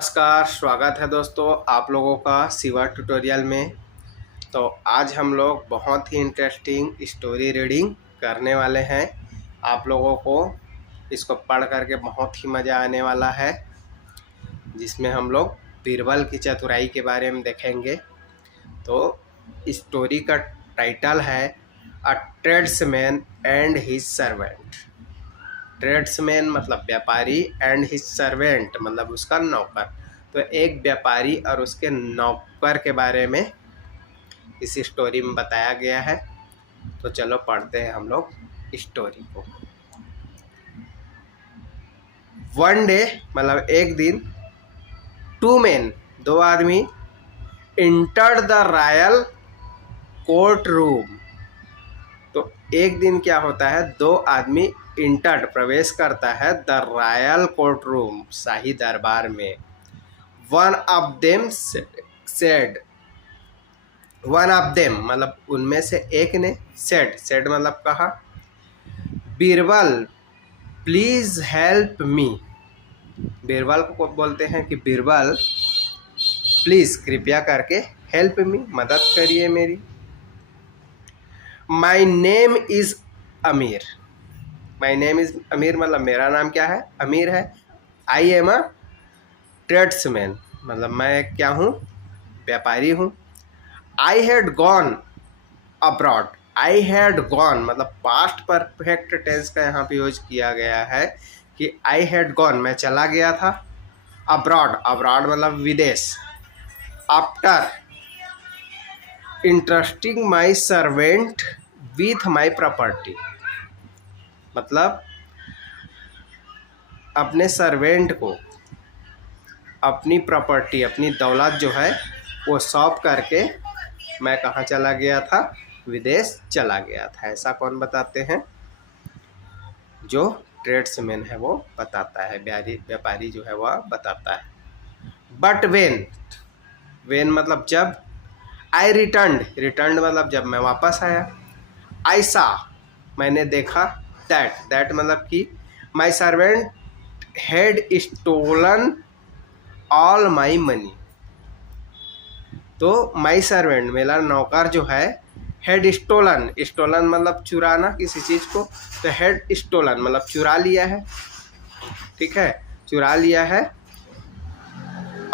नमस्कार, स्वागत है दोस्तों आप लोगों का सिवा ट्यूटोरियल में। तो आज हम लोग बहुत ही इंटरेस्टिंग स्टोरी रीडिंग करने वाले हैं। आप लोगों को इसको पढ़ करके बहुत ही मज़ा आने वाला है, जिसमें हम लोग बीरबल की चतुराई के बारे में देखेंगे। तो स्टोरी का टाइटल है a tradesman and his servant. Tradesman मतलब व्यापारी, एंड हिज सर्वेंट मतलब उसका नौकर। तो एक व्यापारी और उसके नौकर के बारे में इस स्टोरी में बताया गया है। तो चलो पढ़ते हैं हम लोग स्टोरी को। वन डे मतलब एक दिन, टू मेन दो आदमी, entered the royal court room. तो एक दिन क्या होता है, दो आदमी इंटर्ड प्रवेश करता है द रॉयल कोर्ट रूम शाही दरबार में। One of them said, one of them मतलब उनमें से एक ने, सेड मतलब कहा, Birbal please help me. Birbal को बोलते हैं कि बीरबल प्लीज कृपया करके हेल्प मी मदद करिए मेरी। माई नेम इज अमीर, माई नेम इज अमीर मतलब मेरा नाम क्या है, अमीर है। आई एम अ ट्रेड्समैन मतलब मैं क्या हूँ, व्यापारी हूँ। I had gone abroad, I had gone मतलब पास्ट परफेक्ट टेंस का यहाँ पे यूज किया गया है कि आई हैड गॉन मैं चला गया था, अब्रॉड, अब्रॉड मतलब विदेश। After interesting my servant with my property मतलब अपने सर्वेंट को अपनी प्रॉपर्टी, अपनी दौलत जो है वो सौंप करके मैं कहाँ चला गया था, विदेश चला गया था। ऐसा कौन बताते हैं, जो ट्रेड्समैन है वो बताता है, व्यापारी जो है वह बताता है। बट वेन, वेन मतलब जब, आई रिटर्न, रिटर्न मतलब जब मैं वापस आया। आई सा मैंने देखा, दैट, दैट मतलब कि my servant had stolen all my money. तो माई सर्वेंट मेरा नौकर जो है, हेड स्टोलन, स्टोलन मतलब चुराना किसी चीज़ को, तो हेड स्टोलन मतलब चुरा लिया है, ठीक है, चुरा लिया है।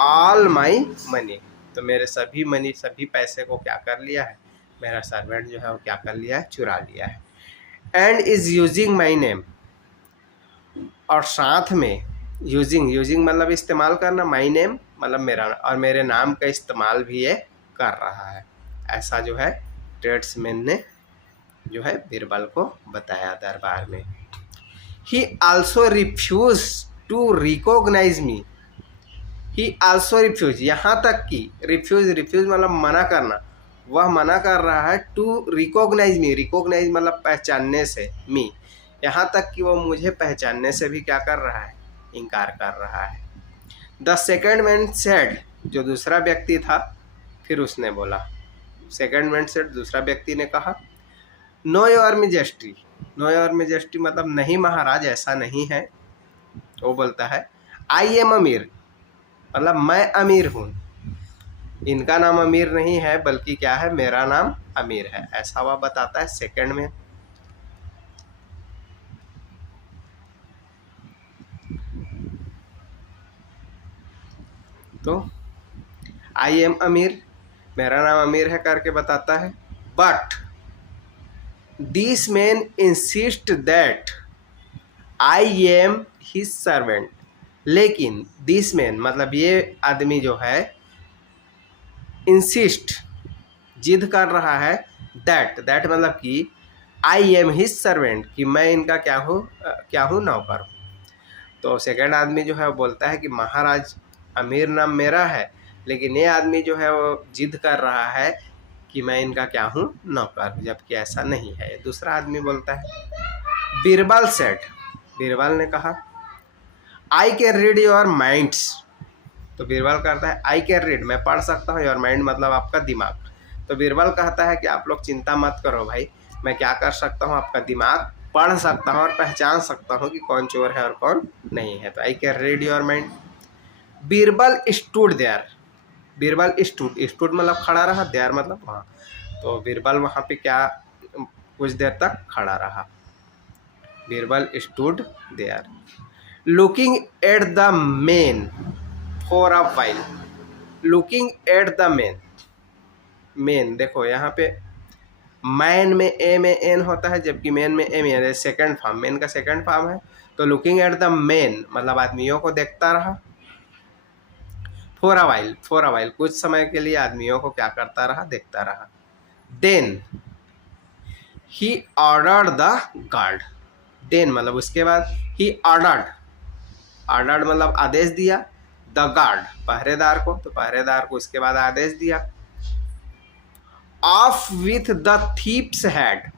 ऑल माई मनी तो मेरे सभी मनी, सभी पैसे को क्या कर लिया है, मेरा सर्वेंट जो है वो क्या कर लिया है, चुरा लिया है। And is using my name और साथ में यूजिंग, यूजिंग मतलब इस्तेमाल करना, माई नेम मतलब मेरा, और मेरे नाम का इस्तेमाल भी ये कर रहा है। ऐसा जो है ट्रेड्समैन ने जो है बीरबल को बताया दरबार में। He also refuse to recognise me, he also refuse यहाँ तक कि, रिफ्यूज, रिफ्यूज मतलब मना करना, वह मना कर रहा है टू रिकॉग्नाइज मी, रिकॉग्नाइज मतलब पहचानने से, मी यहाँ तक कि वो मुझे पहचानने से भी क्या कर रहा है, इनकार कर रहा है। द सेकेंड मैन सेड, जो दूसरा व्यक्ति था फिर उसने बोला, सेकेंड मैन सेड दूसरा व्यक्ति ने कहा, know your majesty, know your majesty मतलब नहीं महाराज ऐसा नहीं है। वो बोलता है आई एम अमीर मतलब मैं अमीर हूँ, इनका नाम अमीर नहीं है बल्कि क्या है, मेरा नाम अमीर है, ऐसा वह बताता है सेकेंड में। तो आई एम अमीर, मेरा नाम अमीर है करके बताता है। But this man insist that I am his servant, लेकिन दिस मैन मतलब ये आदमी जो है, इंसिस्ट जिद कर रहा है, दैट, दैट मतलब कि आई एम हिज सर्वेंट कि मैं इनका क्या हूँ, नौकर हूँ। तो सेकंड आदमी जो है वो बोलता है कि महाराज अमीर नाम मेरा है, लेकिन ये आदमी जो है वो जिद कर रहा है कि मैं इनका क्या हूँ, नौकर हूँ, जबकि ऐसा नहीं है। दूसरा आदमी बोलता है, बीरबल सेड, बीरबल ने कहा, आई कैन रीड योर माइंड्स। तो बीरबल कहता है आई कैन रीड मैं पढ़ सकता हूँ, योर माइंड मतलब आपका दिमाग। तो बीरबल कहता है कि आप लोग चिंता मत करो भाई, मैं क्या कर सकता हूँ, आपका दिमाग पढ़ सकता हूँ और पहचान सकता हूँ कि कौन चोर है और कौन नहीं है। तो I can read your mind. Birbal stood there, Birbal stood मतलब खड़ा रहा, देयर मतलब वहाँ, तो बीरबल वहाँ पे क्या कुछ देर तक खड़ा रहा। Birbal stood there looking at the man for a while. Looking at the man, man देखो यहाँ पे मैन में ए में एन होता है, जबकि मैन में एम है, सेकंड फॉर्म, मैन का सेकंड फॉर्म है। तो लुकिंग एट द मैन मतलब आदमियों को देखता रहा। फॉर अ वाइल कुछ समय के लिए आदमियों को क्या करता रहा, देखता रहा। Then he ordered the guard, then मतलब उसके बाद, ही ऑर्डर्ड मतलब आदेश दिया, द गार्ड पहरेदार को, तो पहरेदार को उसके बाद आदेश दिया। Of with the thieves head,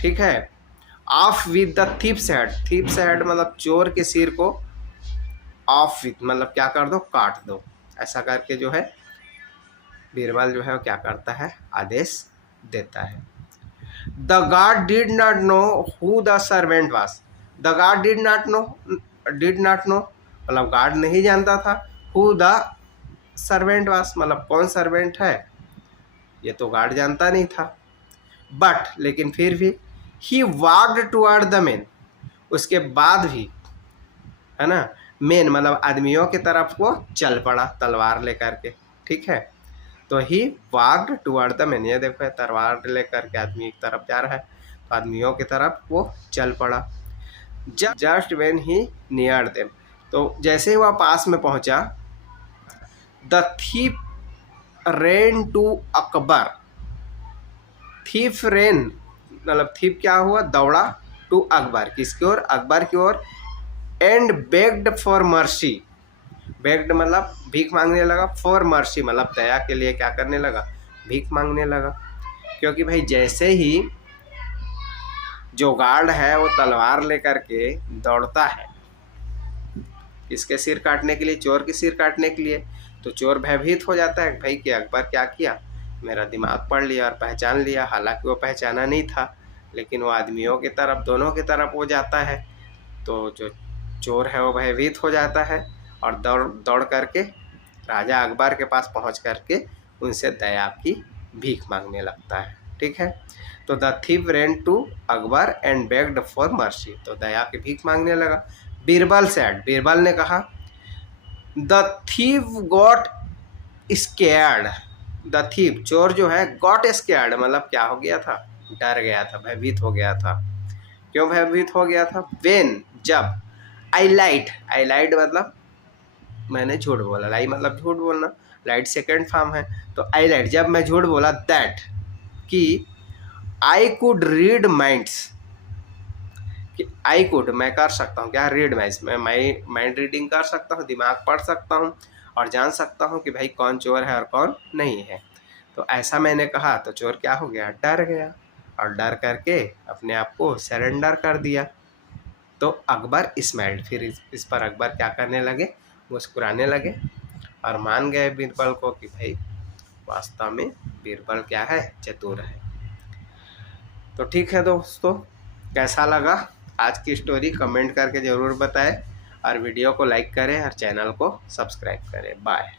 ठीक है, of with the thieves head, thieves head मतलब चोर के सिर को, ऑफ विथ मतलब क्या कर दो, काट दो। ऐसा करके जो है बीरबल जो है वो क्या करता है, आदेश देता है। The guard did not know who the servant was, the guard did not know मतलब गार्ड नहीं जानता था, हु द सर्वेंट वाज मतलब कौन सर्वेंट है, ये तो गार्ड जानता नहीं था। बट लेकिन फिर भी, ही वॉक्ड टुवर्ड द मैन, उसके बाद भी, है ना, मैन मतलब आदमियों की तरफ वो चल पड़ा तलवार लेकर के, ठीक है। तो ही वॉक्ड टुवर्ड द मैन, ये देखो तलवार लेकर के आदमी की तरफ जा रहा है, तो आदमियों की तरफ वो चल पड़ा। Just when he near them, तो जैसे ही वह पास में पहुंचा, the thief ran to Akbar, thief ran मतलब थीप क्या हुआ, दौड़ा, टू अकबर किसकी ओर, अकबर की ओर। And begged for mercy, begged मतलब भीख मांगने लगा, फॉर मर्सी मतलब दया के लिए क्या करने लगा, भीख मांगने लगा। क्योंकि भाई जैसे ही जो गार्ड है वो तलवार लेकर के दौड़ता है किसके सिर काटने के लिए, चोर के सिर काटने के लिए, तो चोर भयभीत हो जाता है भाई कि अकबर क्या किया, मेरा दिमाग पढ़ लिया और पहचान लिया। हालांकि वो पहचाना नहीं था, लेकिन वो आदमियों की तरफ, दोनों की तरफ वो जाता है, तो जो चोर है वो भयभीत हो जाता है और दौड़ करके राजा अकबर के पास पहुंच करके उनसे दया की भीख मांगने लगता है, ठीक है। तो the thief ran to Akbar and begged for mercy, तो दया की भीख मांगने लगा। बीरबल सेड, बीरबल ने कहा, the thief got scared, the thief चोर जो है, गॉट स्कैर्ड मतलब क्या हो गया था, डर गया था, भयभीत हो गया था। क्यों भयभीत हो गया था, वेन जब, आई लाइड मतलब मैंने झूठ बोला, लाई मतलब झूठ बोलना, लाइट सेकेंड फॉर्म है, तो आई लाइट जब मैं झूठ बोला, दैट कि आई कुड रीड माइंड्स, कि आई कुड मैं कर सकता हूँ क्या, रीड माइंड्स मैं माइंड रीडिंग कर सकता हूँ, दिमाग पढ़ सकता हूँ और जान सकता हूँ कि भाई कौन चोर है और कौन नहीं है। तो ऐसा मैंने कहा तो चोर क्या हो गया, डर गया और डर करके अपने आप को सरेंडर कर दिया। तो अकबर स्माइल्ड, फिर इस पर अकबर क्या करने लगे, मुस्कुराने लगे और मान गए बीरबल को कि भाई वास्तव में बीरबल क्या है, चतुर है। तो ठीक है दोस्तों, कैसा लगा आज की स्टोरी कमेंट करके ज़रूर बताएं और वीडियो को लाइक करें और चैनल को सब्सक्राइब करें। बाय।